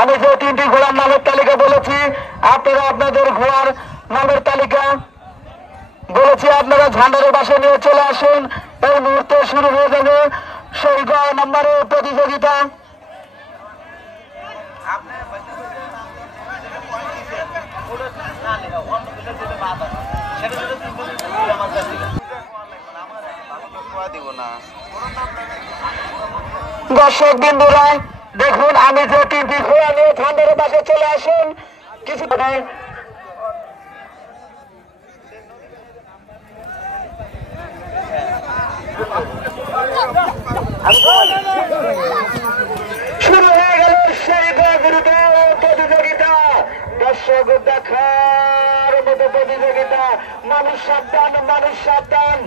আমি যে তিনটি ঘোড়ার নামের তালিকা বলেছি, আপনারা আপনাদের ঘোড়ার নামের তালিকা বলেছি, আপনারা ঝান্ডারের পাশে নিয়ে চলে আসুন। এই মুহূর্তে শুরু হয়ে যাবে সেই ঘোড়া নম্বরের প্রতিযোগিতা। দর্শক বিন্দুরা দেখুন, আমি যে তিনটি ঘোড়া নিয়ে ঝান্ডারের পাশে চলে আসুন। কিছু শুরু হয়ে গেল সেই গুরুতর প্রতিযোগিতা। দর্শক দেখার মতো প্রতিযোগিতা। মানুষ সাবধান, মানুষ সাবধান,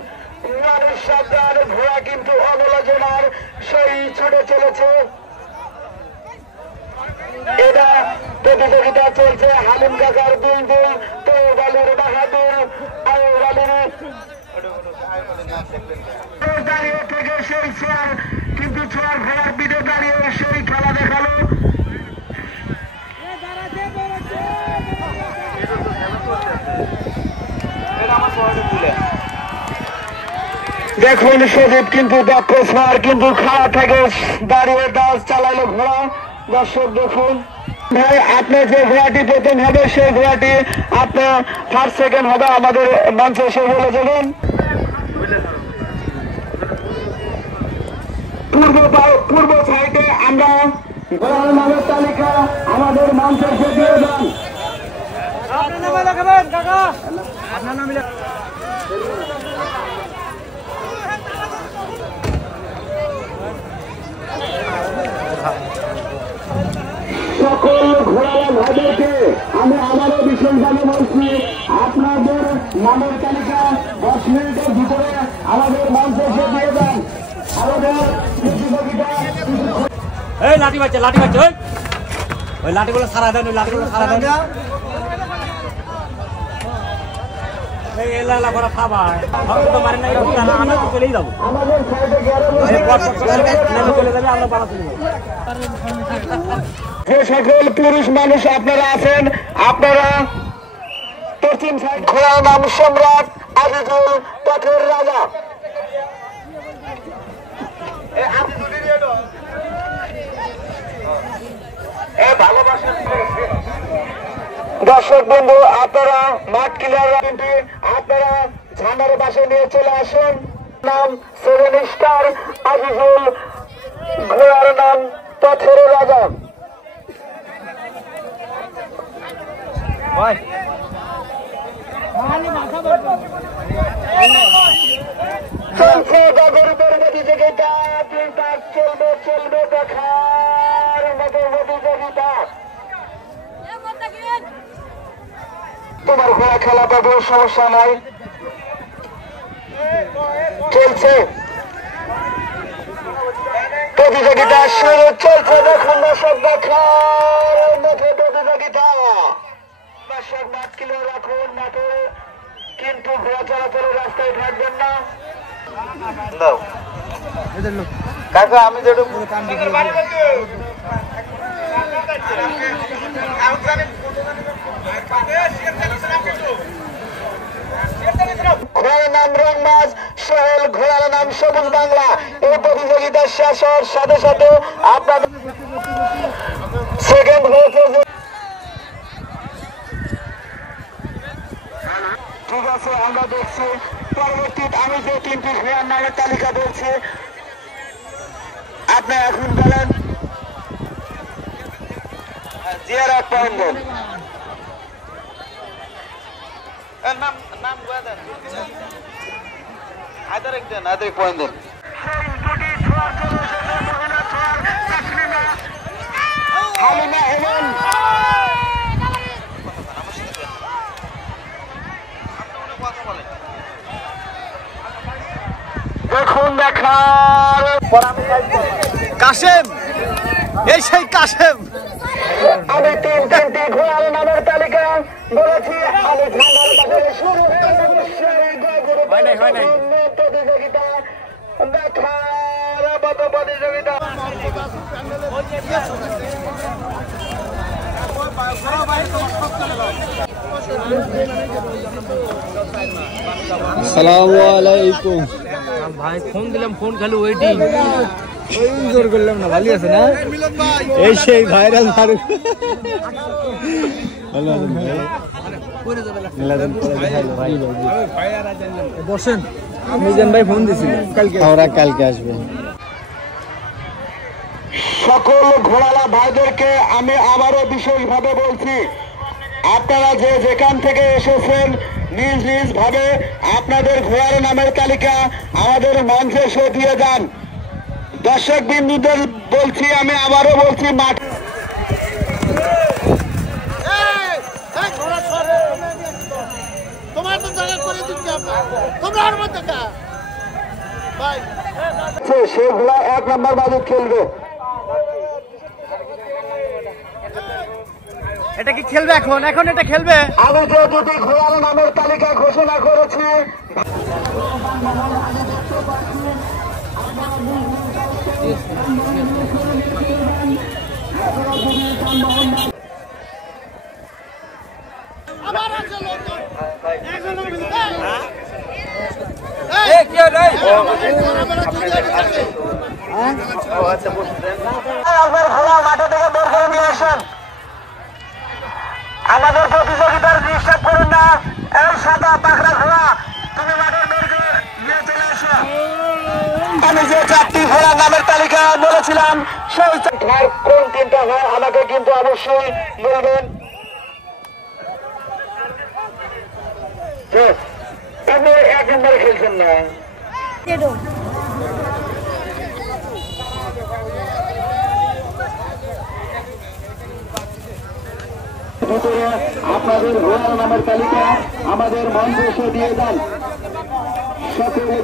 মানুষ সাবধান। ঘোড়া কিন্তু অবলোচনার সেই ছুটে চলেছে। এটা প্রতিযোগিতা চলছে হালিম কাকার বুলবুল, তৌবালির বাহাদুর, আওয়ালির দাঁড়িয়ে থেকে সেই চেয়ার, কিন্তু চেয়ার ঘোড়ার পিঠে দাঁড়িয়ে সেই খেলা দেখালো। দেখুন সজীব কিন্তু দক্ষ স্যার কিন্তু খাড়া থেকে দাঁড়িয়ে দাস চালাইলো ঘোড়া। দর্শক দেখুন ভাই, আপনার যে ঘোড়াটি প্রথম হবে সেই ঘোড়াটি আপনার ফার্স্ট সেকেন্ড হবে। আমাদের মঞ্চে এসে বলে যাবেন। পূর্ব সাইডে আমরা ঘোড়ার নামের তালিকা আমাদের মঞ্চে এসে দিয়ে দেন। সকল ঘোড়ালা ভাইদেরকে আমি আমারও বিশেষভাবে বলছি, আপনাদের নামের তালিকা 10 মিনিটের ভিতরে আমাদের মঞ্চে এসে দিয়ে দেন। আমাদের প্রতিযোগিতা লাঠি বাচ্চা ওই লাঠিগুলো সারা দেন, ওই লাঠিগুলো সারা দেন। যে সকল পুরুষ মানুষ আপনারা আছেন, আপনারা পশ্চিম সাইড ঘোড়ার নাম সম্রাট আজিজুল পথের রাজা। দর্শক বন্ধু, আপনারা মাঠ ক্লিয়ার, কিন্তু আপনারা ঝান্ডার পাশে নিয়ে চলে আসুন। নাম 7 স্টার আজিজুল, ঘোড়ার নাম পথের রাজা। চলছে গগরুদের প্রতিযোগিতা, চলবে চলবে দেখার মতো প্রতিযোগিতা। তোমার ঘোড়া খেলা পাবে, সমস্যা নাই, চলছে প্রতিযোগিতা শুরু চলছে। দেখুন দর্শক দেখার মতো প্রতিযোগিতা। দর্শক মাঠ ক্লিয়ার রাখুন, মাঠে কিন্তু ঘোড়া চলাচলের রাস্তায় থাকবেন না। কাকা আমি যেটা ঘোড়ার নাম রংবাজ সোহেল, ঘোড়ার নাম সবুজ বাংলা। এই প্রতিযোগিতা শেষ হওয়ার সাথে সাথে আপনাদের সেকেন্ড হয়েছে। ঠিক আছে, আমরা দেখছি পরবর্তীতে আমি যে তিনটি ঘোড়ার নামের তালিকা বলছি, আপনি এখন বলেন। জিয়ার এক পয়েন্ট দেন, পয়েন্ট দেন। হালিমা হেলেন দেখুন দেখার কাশেম, এই সেই কাশেম। আমি তিনটি ঘোড়ার নামের তালিকা বলেছি। আমি ঝান্ডার পাশে শুরু প্রতিযোগিতা দেখার মতো প্রতিযোগিতা। আসসালামু আলাইকুম ভাই ফোন দিলাম, ফোন খালি ওয়েটিং। জোর করলাম না, ভালো আছে না? এই সেই ভাইরাল ফারুক। ভালো আছেন ভাই? বসেন, মিজান ভাই ফোন দিছিল কালকে আসবে। সকল ঘোড়ালা ভাইদেরকে আমি আবারও বিশেষভাবে বলছি, আপনারা যে যেখান থেকে এসেছেন নিজ নিজ ভাবে আপনাদের ঘোড়ার নামের তালিকা আমাদের মঞ্চে শো দিয়ে যান। দর্শক বিন্দুদের বলছি, আমি আবারও বলছি, মাঠ সে ঘোড়া 1 নম্বর বাজে খেলবে। এটা কি খেলবে এখন এটা খেলবে? আমি যে দুটি ঘোড়ার নামের তালিকা ঘোষণা করেছি, আপনার ঘোড়া মাঠে থেকে বের করে নিয়ে আসেন। আমাদের প্রতিযোগিতার ডিস্টার্ব করুন না। এই সাদা পাখরা ঘোড়া, তুমি মাঠের বের করে নিয়ে চলে আসো। আমি যে 4টি ঘোড়ার নামের তালিকা বলেছিলাম, সেই কোন 3টা হয় আমাকে কিন্তু অবশ্যই বলবেন। আপনি 1 নম্বরে খেলছেন না। ভিতরে আপনাদের ঘোড়ার নামের তালিকা আমাদের মঞ্চে এসে দিয়ে যান। সকলে